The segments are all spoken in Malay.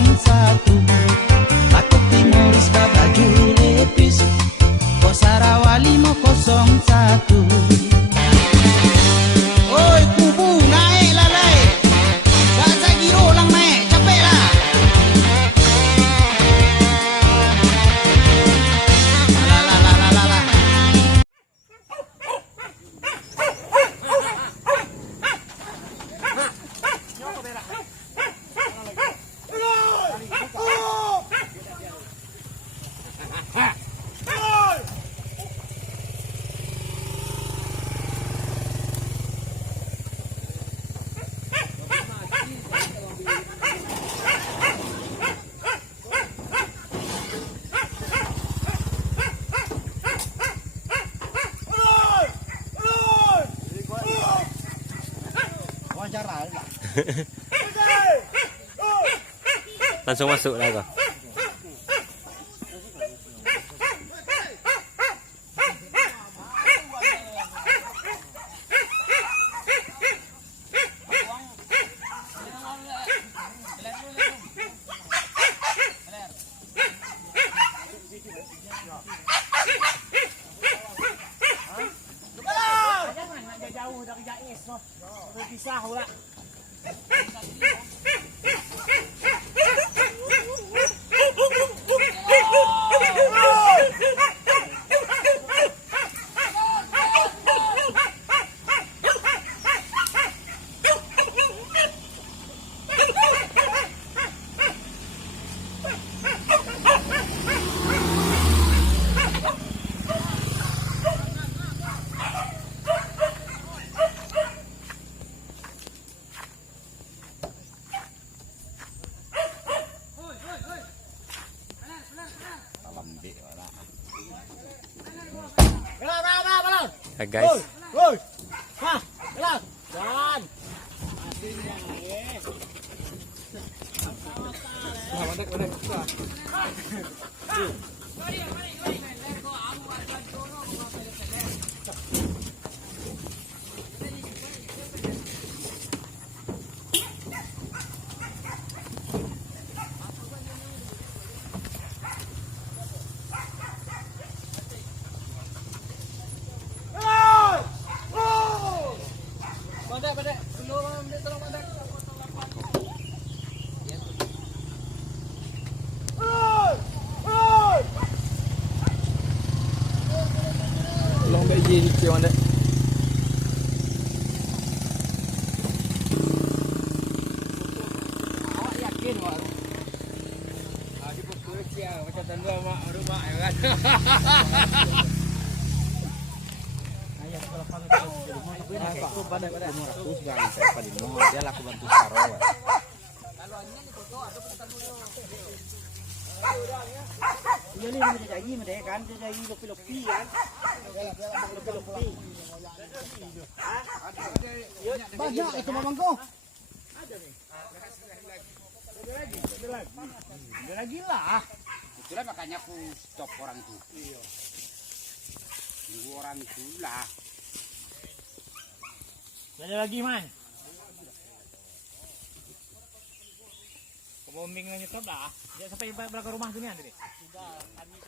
01 Batuk Timoris Babaju Lepis Pos Sarawak 501. Oi kubu naik lalai, gak sagiro lang naik, capek lah. Langsung masuk lah kau. Jauh dari Jais, berpisah pula. Guys. Long bagi hijau anda. Awak yakin wak? Di pokok kia macam tanda mak rumah ya kan. Ayah kalau kalau di rumah itu aku pada 500 gang saya paling mau dia laku bantu Sarawak. Kalau ini di foto atau pesan dulu. Ini mana jadi mereka kan jadi lopi-lopi kan. Lopi-lopi. Banyak itu mamangku. Ada nih. Ada lagi lah. Itulah makanya aku stop orang itu. Iya. Tunggu orang itu lah. Ada lagi man. Bombing nyetot dah. Dia sampai belakang rumah tu ni ada deh. Sudah kami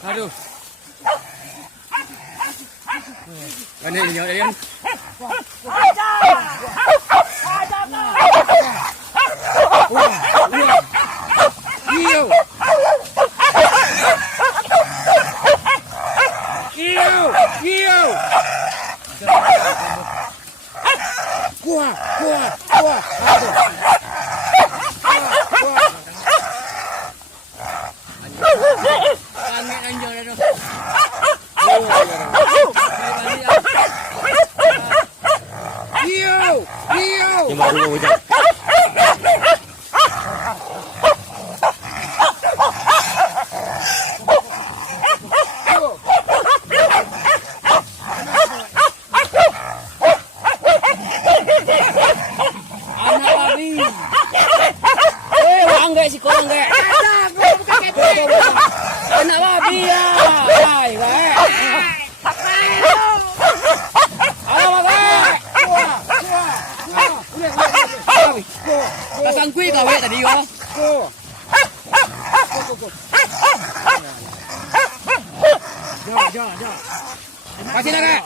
Aduh. Mana ni nyawa dia kan? Iyo. Iyo. Iyo. Kuah. Aduh. Angin anjing dah tu. Yang baru hujan. Hai, baik. Alamak, baik. Kasang kui kau tadi kau. Kasih nak.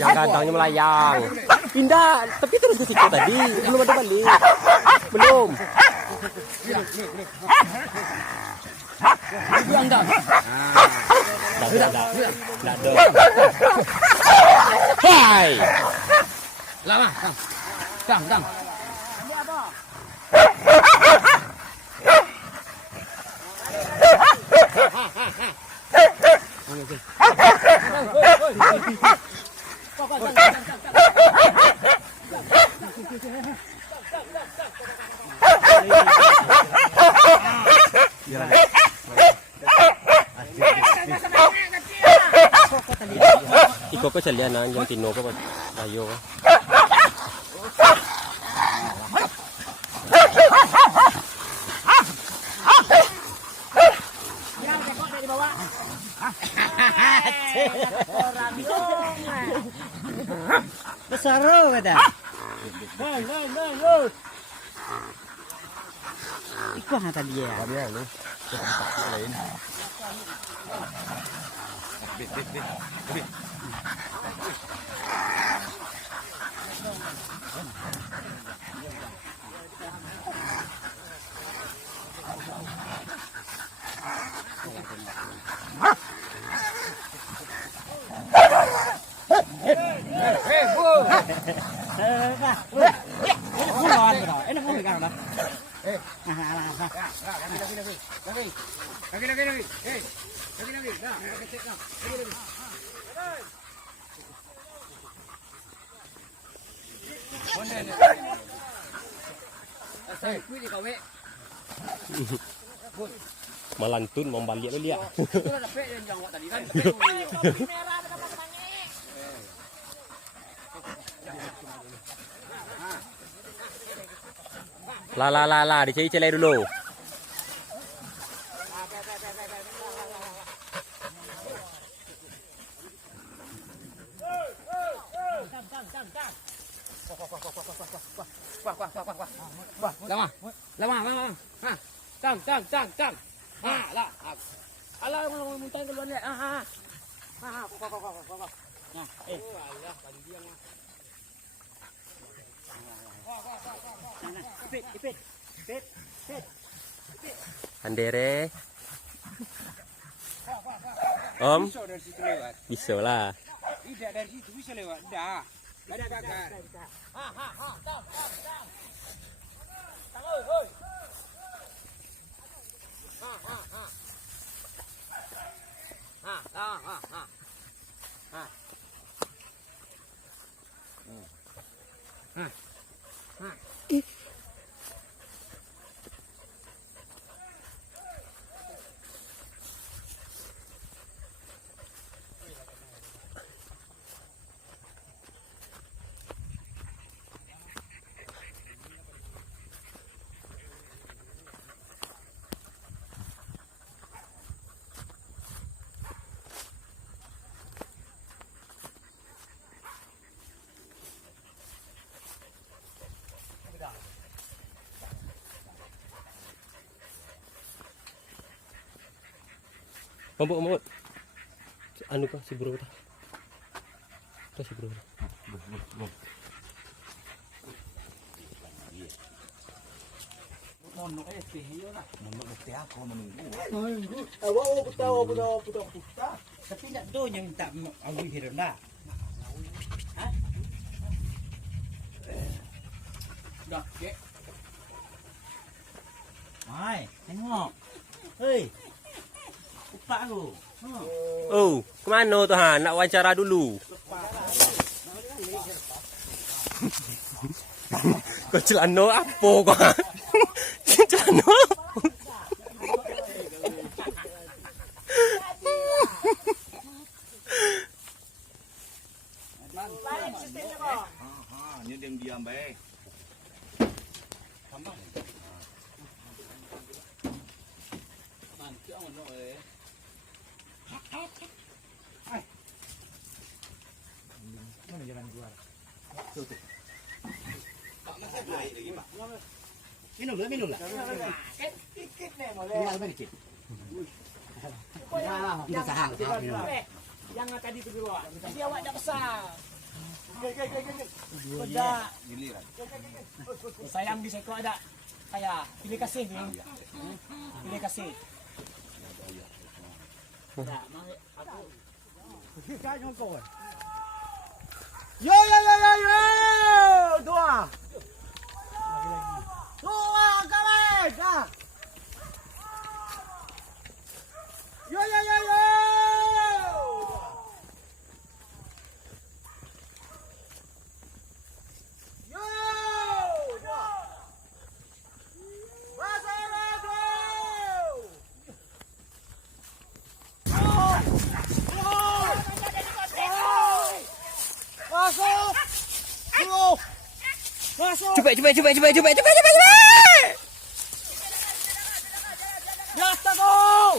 Yang kandangnya melayang. Pindah, tapi terus ke situ tadi. Belum ada balik. Belum. Dah. Hai. Lama. Dang. Iko ko salian na yung tino ko tayo. Besaro kata. Iko hata dia. Dia lu. Lain. Malantun mau balik dia. La, dicari-cari dulu. Lama. Ha. Cang. Ha, lah. Alah, mau muntah keluar ni. Ha. Nah, alah, tadi dia mah. Ipit. Andere. Om, Bisa dari situ lewat. bisa lah. Tidak dari situ bisa lewat. Dah. Ada kakak. Tang. Oi. Mabuk. Anu kah si bro ta? Ta si bro. Monok yun lah. Monok ako menunggu. Tapi nak do yang tak awi hiram dah. Dah, kek. Hai, tengok. Hei. Upak tu. Oh, kemana Tuhan? Nak wawancara dulu. Kau celana apa kau? Celana. Ni diam-diam baik. Mana jalan keluar? Minum lah. Sikit ni boleh. Minum sikit. Kita sahang. Jangan tadi tu keluar. Tadi awak dah besar. Pedak. Sayang bisa kau ada. Ayah, pilih kasih ni. Pilih kasih. Tak, mari aku. Jangan kau. Yo. Dua. Kawan. Dah. Yo. Cepet. Ya, tago!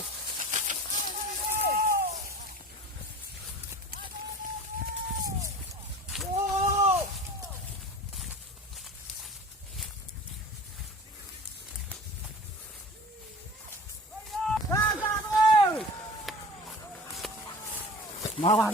Mawan.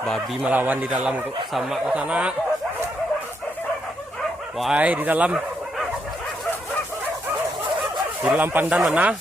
Babi melawan di dalam sama ke sana. Wahai di dalam pandan mana?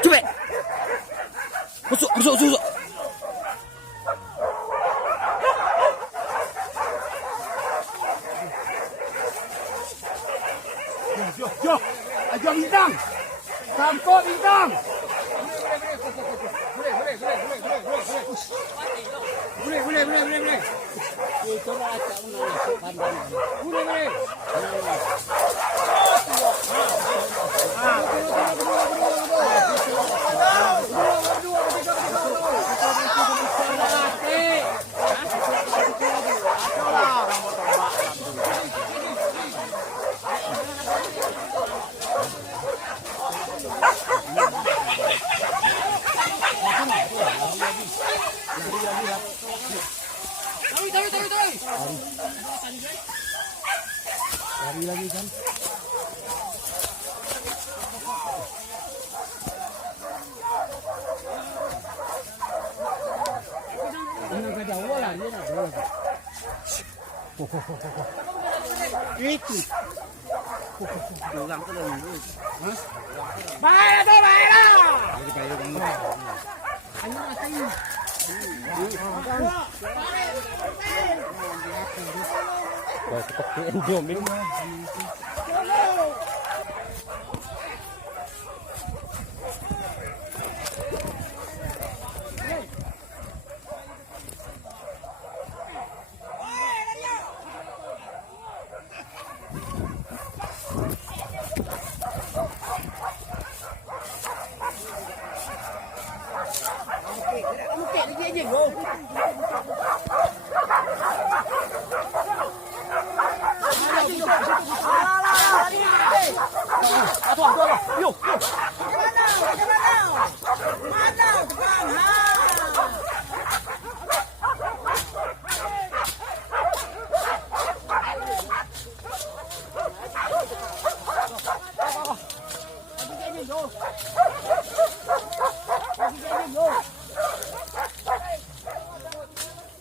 Cepet. Masuk. Yo. Ajar bintang. Sangkut bintang. Boleh. Itu dah acak boleh. Lari lagi kan? Ini pada awal lah dia nak berapa? Itu. Orang tu dah ni. Baiklah. Jadi bayar kamu. Ayo ayo. Wah, seperti enjomin.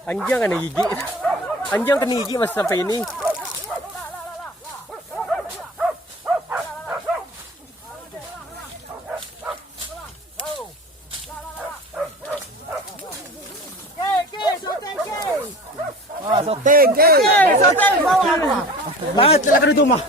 Anjing kena gigi. Anjing kena gigi masih sampai ini. Soteng, soteng bawa. Banget lah kena rumah.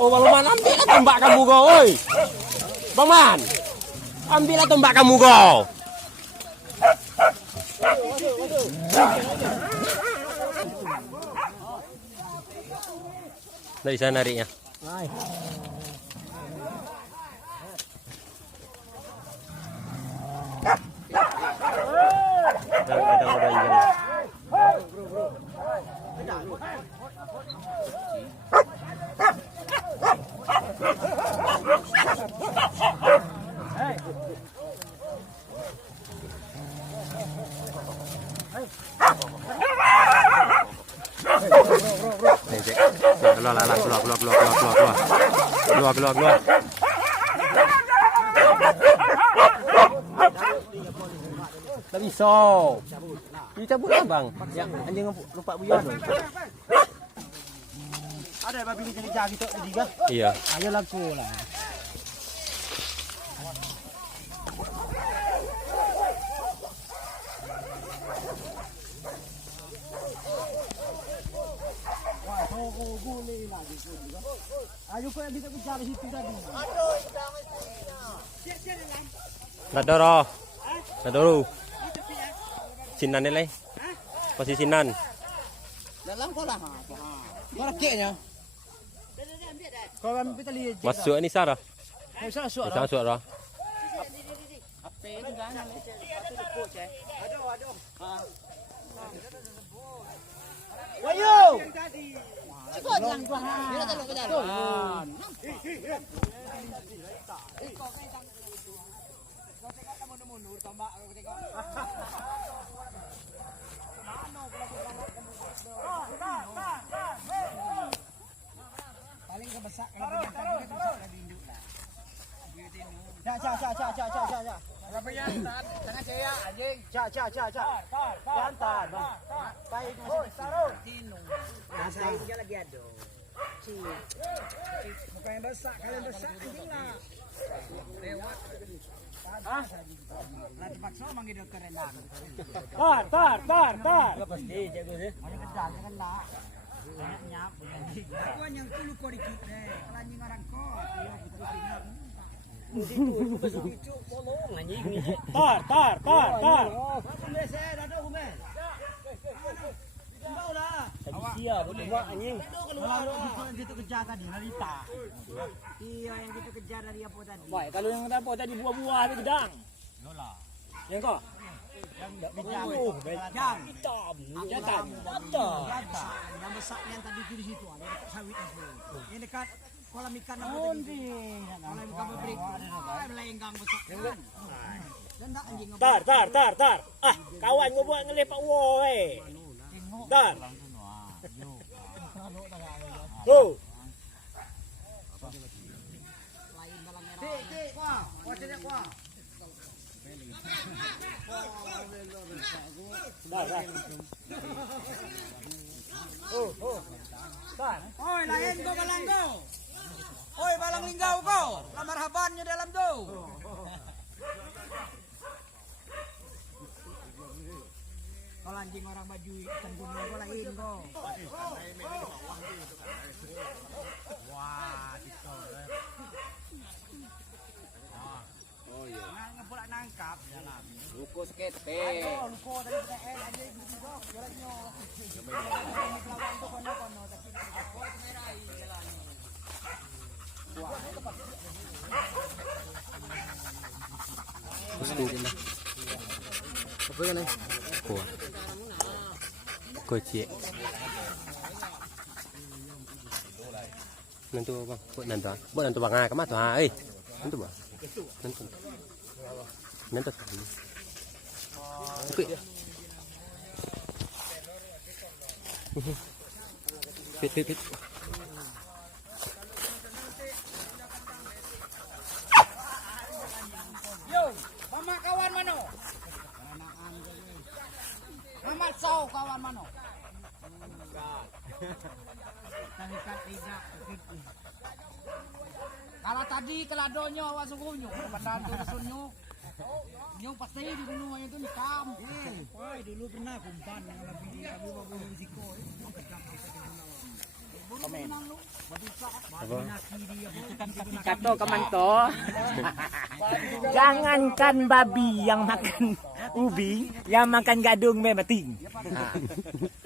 Oh, Bang Man, ambillah tombak kamu kau, oi. Bang Man, ambillah tombak kamu kau. Dari sana nariknya. Kadang-kadang udah hilang. Keluar. Tak bisa. Dicabut lah bang. Yang anjing lupa buyar. Ada babi ni jadi jaga kita juga. Iya. Ayo laku lah. Ayo kau yang bisa bicara situ tadi. Nak dorong. Nak dorong. Sinan ni lah. Posisinan. Dalam kau lah. Kau raketnya. Kau ambil pita lihat. Masuk ni Sarah. Bisa masuk. Bisa masuk dah. Apa ini kan? Aduh. Wayo. Cikgu jangan gua. Dia tak lupa jalan. Paling kebesak kalau tadi induk lah. Cak. Berapa yang jangan saya anjing. Cak. Jantan. Baik masih taruh. Masa ini lagi ada. Bukan yang besar, kalian besar anjing lah. Lewat. Nanti paksa manggil dokter renang. Tar. Pasti jago deh. Mana kejar kan lah. Nyap. Kau yang dulu kau dikit deh. Kalau anjing orang kau, dia kita ingat. Itu tolong anjing. Tar. Kumbe saya dah tahu kumbe. Kau dah. Sia, boleh buat anjing. Kalau yang kita kejar tadi Narita. Iya yang kita kejar dari apa tadi? Baik, kalau yang apa tadi buah-buah di gedang. Yolah. Yang kau? Jam. Jantan. Yang besar yang tadi di situ ada dekat sawit itu. Yang dekat kolam ikan apa tadi? Kolam ikan pabrik. Melenggang besar kan. Dan tak anjing. Tar. Ah, kawan gua buat ngelepak woi. Tar. Tuh. Tik, wah. Wah, tidak wah. Tar. Tar. Oi, lain kau balang kau. Oi, balang linggau kau. Lamar habannya dalam tu. Kalau anjing orang baju ikan gunung kau lain kau. Wah, itu. Oh iya. Ngepulak nangkap dalam. Luko skete. Luko tadi kita anjing gitu. Jalannya. Lawan tu kono tapi merai jalan. Gusto ko na. Apa kan? Kocik. Nanti bang, buat nanti bang, kamu tuh, nanti bang, nanti. Okey. Pit. Yo, mama kawan mano? Mama saw kawan mano? Tarikat tidak. Kalau tadi keladonyo awak sungguhnya, padahal tu sunyo. Nyong pasti di gunung itu nikam. Woi, dulu pernah kumpan yang lebih bagus risiko. Kato kamanto. Jangankan babi yang makan ubi, yang makan gadung me mati.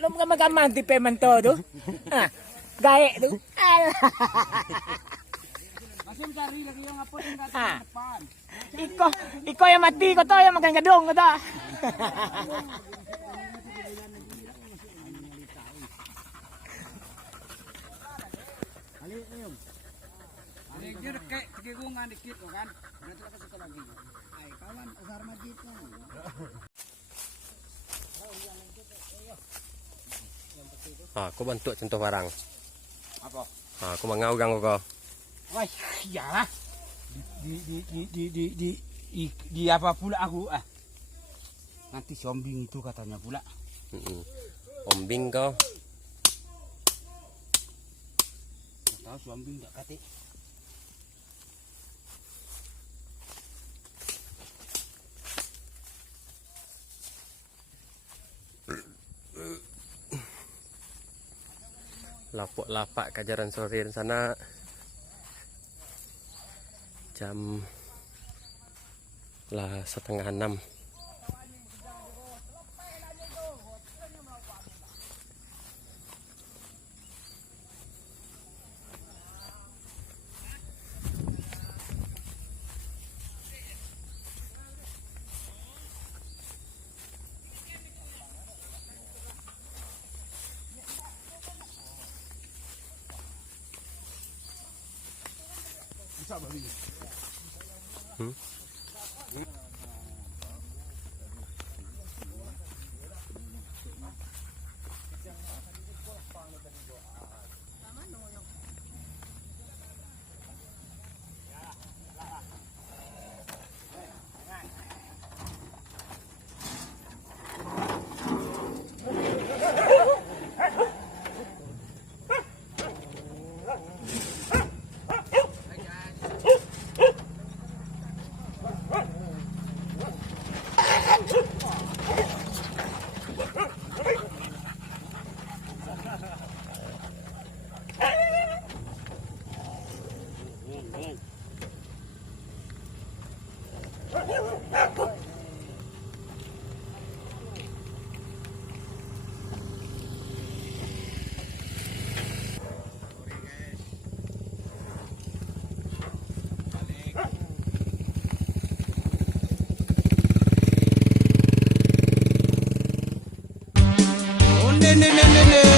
Lu gaman-gaman tipe manto tu. Gaek tu. Masih cari lagi yang apa yang kata depan. Iko yang mati, kau tahu yang makan gadung kau tahu. Dia dekat kegungan dikit tu kan. Nanti kita kasih lagi. Ai kawan usar majid tu. Aku bantu contoh barang. Apa? Aku mangau gang kau. Wah, iyalah. Di apa pula aku nanti sombing itu katanya pula. Ombing kau. Tahu sombing tak kate. Lapak kajaran sore di sana. Jam lah 5:30. Bisa balik. Ne